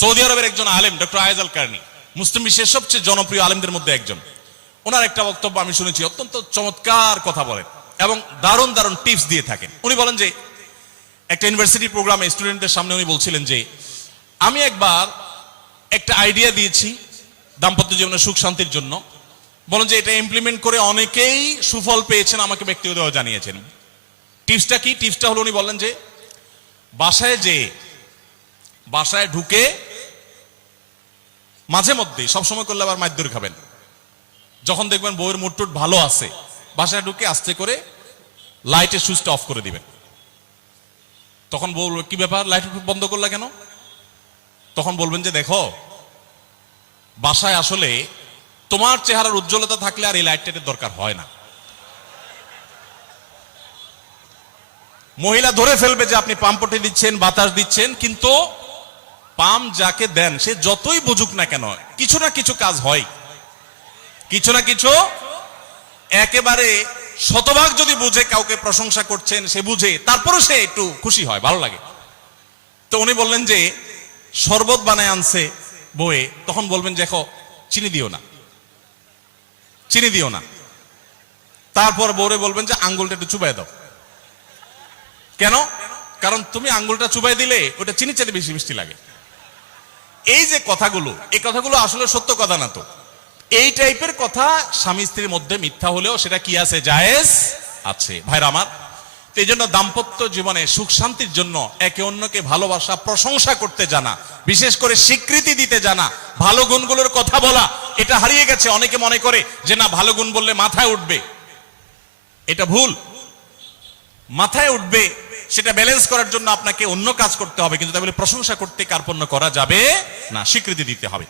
Saudi আরবের একজন আলেম ডক্টর আয়েজ আল কারনি, মুসলিম বিশ্বের সবচেয়ে জনপ্রিয় আলেমদের মধ্যে একজন। ওনার একটা বক্তব্য আমি শুনেছি, অত্যন্ত চমৎকার কথা বলেন এবং দারুণ দারুণ টিপস দিয়ে থাকেন। উনি বলেন যে একটা ইউনিভার্সিটি প্রোগ্রামে স্টুডেন্টদের সামনে উনি বলছিলেন যে আমি একবার একটা আইডিয়া দিয়েছি দাম্পত্য জীবনের সুখ শান্তির জন্য। বলেন যে এটা ইমপ্লিমেন্ট করে অনেকেই সুফল পেয়েছেন, আমাকে ব্যক্তিগতভাবে জানিয়েছেন। টিপসটা কি? টিপসটা হলো উনি বললেন যে বাসায় ঢুকে মাঝে মধ্যে, সবসময় করলে আবার মাইর দূর খাবেন, যখন দেখবেন বউয়ের মুড টুট ভালো আছে, বাসায় ঢুকে আস্তে করে লাইটের সুইচটা অফ করে দিবেন। তখন বলবে কি ব্যাপার, লাইট বন্ধ করলা কেন? তখন বলবেন যে দেখো, বাসায় আসলে তোমার চেহারার উজ্জ্বলতা থাকলে আর এই লাইটের দরকার হয় না। মহিলা ধরে ফেলবে যে আপনি পাম্পটি দিচ্ছেন, বাতাস দিচ্ছেন, কিন্তু পাম্প যাকে দেন সে যতই বুঝুক না কেন, কিছু না কিছু কাজ হয়, কিছু না কিছু। একেবারে শতভাগ যদি বুঝে কাউকে প্রশংসা করছেন, সে বুঝে, তারপরও সে একটু খুশি হয়, ভালো লাগে। তো উনি বললেন যে শরবত বানায় আনছে বউয়ে, তখন বলবেন যে দেখো চিনি দিও না, চিনি দিও না। তারপর বউরে বলবেন যে আঙ্গুলটা একটু চুবাই দাও। কেন? কারণ তুমি আঙ্গুলটা চুবাই দিলে ওটা চিনি চাইতে বেশি মিষ্টি লাগে। এই যে কথাগুলো, এই কথাগুলো আসলে সত্য কথা না। তো এই টাইপের কথা স্বামী স্ত্রীর মধ্যে মিথ্যা হলেও সেটা কি আছে, জায়েজ আছে। ভাইরা আমার, এই জন্য দাম্পত্য জীবনে সুখ শান্তির জন্য একে অন্যকে ভালোবাসা, প্রশংসা করতে জানা, বিশেষ করে স্বীকৃতি দিতে জানা, ভালো গুণগুলোর কথা বলা, এটা হারিয়ে গেছে। অনেকে মনে করে যে না, ভালো গুণ বললে মাথায় উঠবে, এটা ভুল। মাথায় উঠবে সেটা ব্যালেন্স করার জন্য আপনাকে অন্য কাজ করতে হবে, কিন্তু তাই বলে প্রশংসা করতে কার্পণ্য করা যাবে না, স্বীকৃতি দিতে হবে।